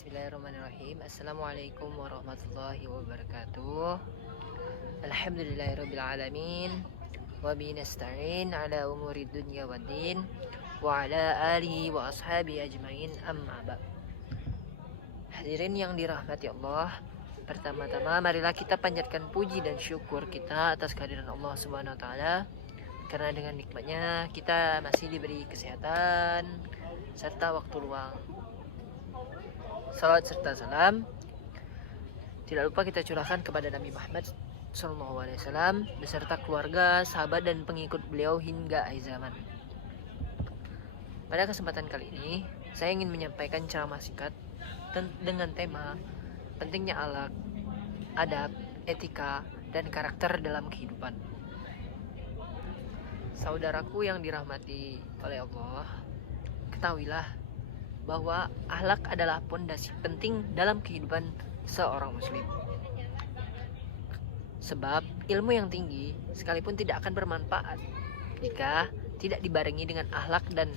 Bismillahirrahmanirrahim. Assalamualaikum warahmatullahi wabarakatuh. Alhamdulillahirabbil alamin. Wa bihi nasta'in ala umuri dunya waddin wa ala alihi wa ashabi ajmain, amma ba'd. Hadirin yang dirahmati Allah, pertama-tama marilah kita panjatkan puji dan syukur kita atas kehadiran Allah Subhanahu wa taala, karena dengan nikmatnya kita masih diberi kesehatan serta waktu luang. Salawat serta salam tidak lupa kita curahkan kepada Nabi Muhammad SAW beserta keluarga, sahabat, dan pengikut beliau hingga akhir zaman. Pada kesempatan kali ini, saya ingin menyampaikan ceramah singkat dengan tema pentingnya akhlak, adab, etika, dan karakter dalam kehidupan. Saudaraku yang dirahmati oleh Allah, ketahuilah bahwa akhlak adalah pondasi penting dalam kehidupan seorang muslim. Sebab ilmu yang tinggi sekalipun tidak akan bermanfaat jika tidak dibarengi dengan akhlak dan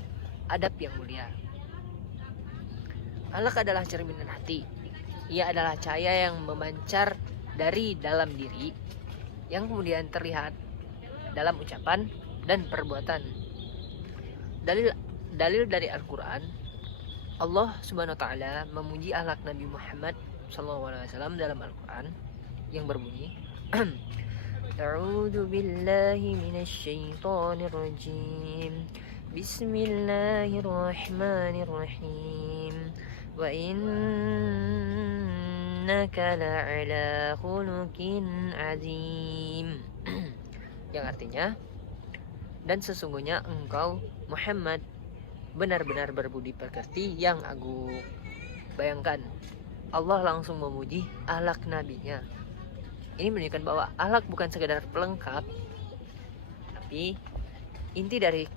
adab yang mulia. Akhlak adalah cerminan hati. Ia adalah cahaya yang memancar dari dalam diri yang kemudian terlihat dalam ucapan dan perbuatan. Dalil dari Al-Quran, Allah Subhanahu wa taala memuji akhlak Nabi Muhammad SAW dalam Al-Quran yang berbunyi A'udzu billahi minasyaitonir rajim. Bismillahirrahmanirrahim. Wa innaka la'ala khuluqin azim. Yang artinya, dan sesungguhnya engkau Muhammad benar-benar berbudi pekerti yang agung. Bayangkan, Allah langsung memuji akhlak nabinya. Ini menunjukkan bahwa akhlak bukan sekedar pelengkap, tapi inti dari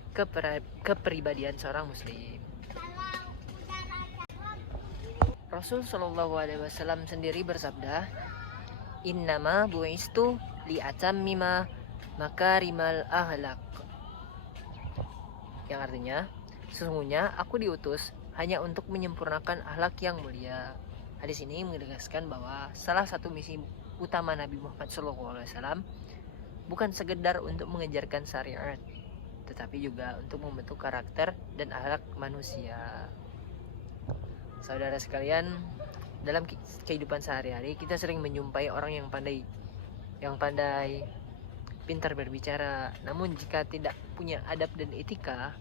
kepribadian seorang muslim. Rasul Shallallahu Alaihi Wasallam sendiri bersabda, Innama bu'istu li'atammima makarimal akhlak. Yang artinya, sesungguhnya aku diutus hanya untuk menyempurnakan akhlak yang mulia. Hadis ini menegaskan bahwa salah satu misi utama Nabi Muhammad SAW bukan sekedar untuk mengejarkan syariat, tetapi juga untuk membentuk karakter dan akhlak manusia. Saudara sekalian, dalam kehidupan sehari-hari kita sering menjumpai orang yang pandai, pintar berbicara, namun jika tidak punya adab dan etika,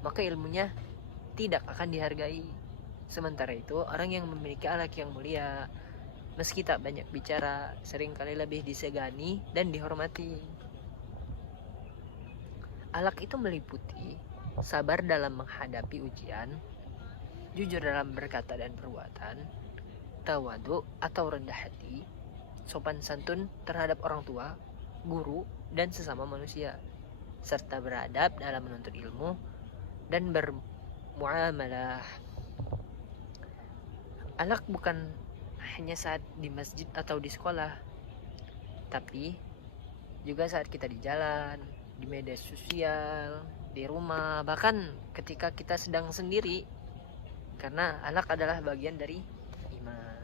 maka ilmunya tidak akan dihargai. Sementara itu, orang yang memiliki akhlak yang mulia, meski tak banyak bicara, seringkali lebih disegani dan dihormati. Akhlak itu meliputi sabar dalam menghadapi ujian, jujur dalam berkata dan perbuatan, tawadu atau rendah hati, sopan santun terhadap orang tua, guru, dan sesama manusia, serta beradab dalam menuntut ilmu dan bermuamalah. Akhlak bukan hanya saat di masjid atau di sekolah, tapi juga saat kita di jalan, di media sosial, di rumah, bahkan ketika kita sedang sendiri, karena akhlak adalah bagian dari iman.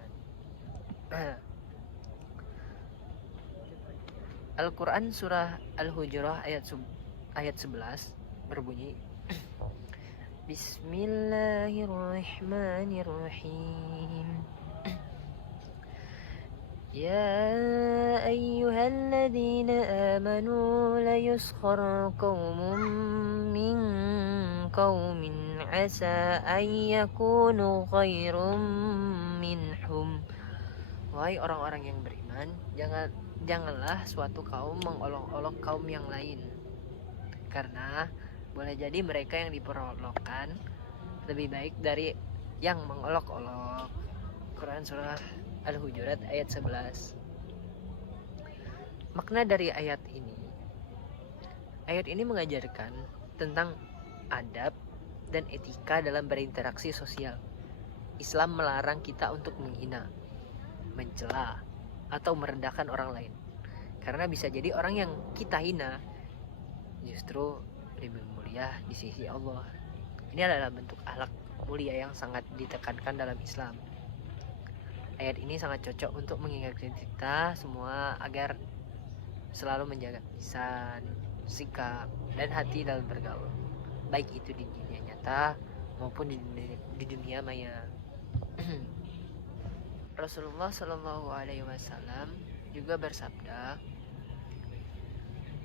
Al-Quran surah Al-Hujurat ayat 11 berbunyi Bismillahirrahmanirrahim. Ya ayyuhalladzina amanu la yuskhar qaumun min qaumin asa an yakunu khairum minhum. Wahai orang-orang yang beriman, janganlah suatu kaum mengolok-olok kaum yang lain, karena boleh jadi mereka yang diperolokkan lebih baik dari yang mengolok-olok. Quran surah Al-Hujurat ayat 11. Makna dari ayat ini mengajarkan tentang adab dan etika dalam berinteraksi sosial. Islam melarang kita untuk menghina, mencela, atau merendahkan orang lain, karena bisa jadi orang yang kita hina justru lebih mulia di sisi Allah. Ini adalah bentuk akhlak mulia yang sangat ditekankan dalam Islam. Ayat ini sangat cocok untuk mengingatkan kita semua agar selalu menjaga lisan, sikap, dan hati dalam bergaul, baik itu di dunia nyata maupun di dunia maya. Rasulullah Shallallahu Alaihi Wasallam juga bersabda,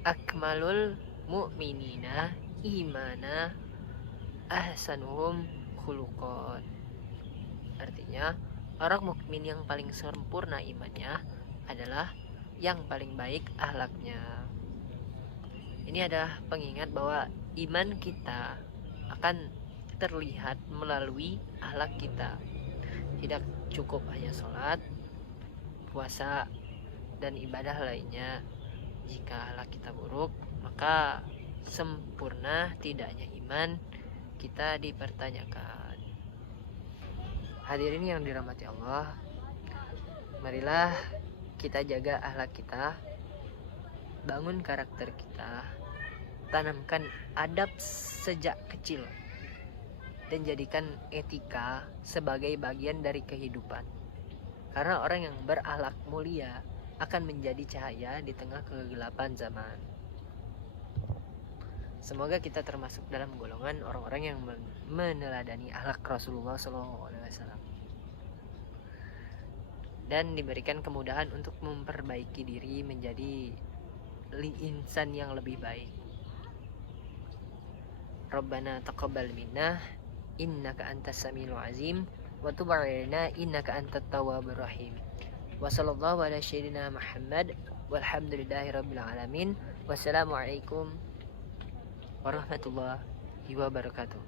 akmalul mu'minina imana ahsanuhum khuluqan. Artinya, orang mukmin yang paling sempurna imannya adalah yang paling baik akhlaknya. Ini adalah pengingat bahwa iman kita akan terlihat melalui akhlak kita. Tidak cukup hanya sholat, puasa, dan ibadah lainnya. Jika akhlak kita buruk, maka sempurna tidaknya iman kita dipertanyakan. Hadirin yang dirahmati Allah, marilah kita jaga akhlak kita, bangun karakter kita, tanamkan adab sejak kecil, dan jadikan etika sebagai bagian dari kehidupan. Karena orang yang berakhlak mulia akan menjadi cahaya di tengah kegelapan zaman. Semoga kita termasuk dalam golongan orang-orang yang meneladani akhlak Rasulullah SAW dan diberikan kemudahan untuk memperbaiki diri menjadi insan yang lebih baik. Rabbana taqabbal minna innaka antas samiul azim wa tub 'alaina innaka antat tawwabur rahim. Wa sallallahu ala sayyidina Muhammad walhamdulillahi rabbil alamin. Wassalamualaikum warahmatullahi wabarakatuh.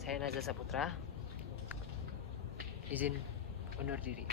Saya Nazar Saputra, izin undur diri.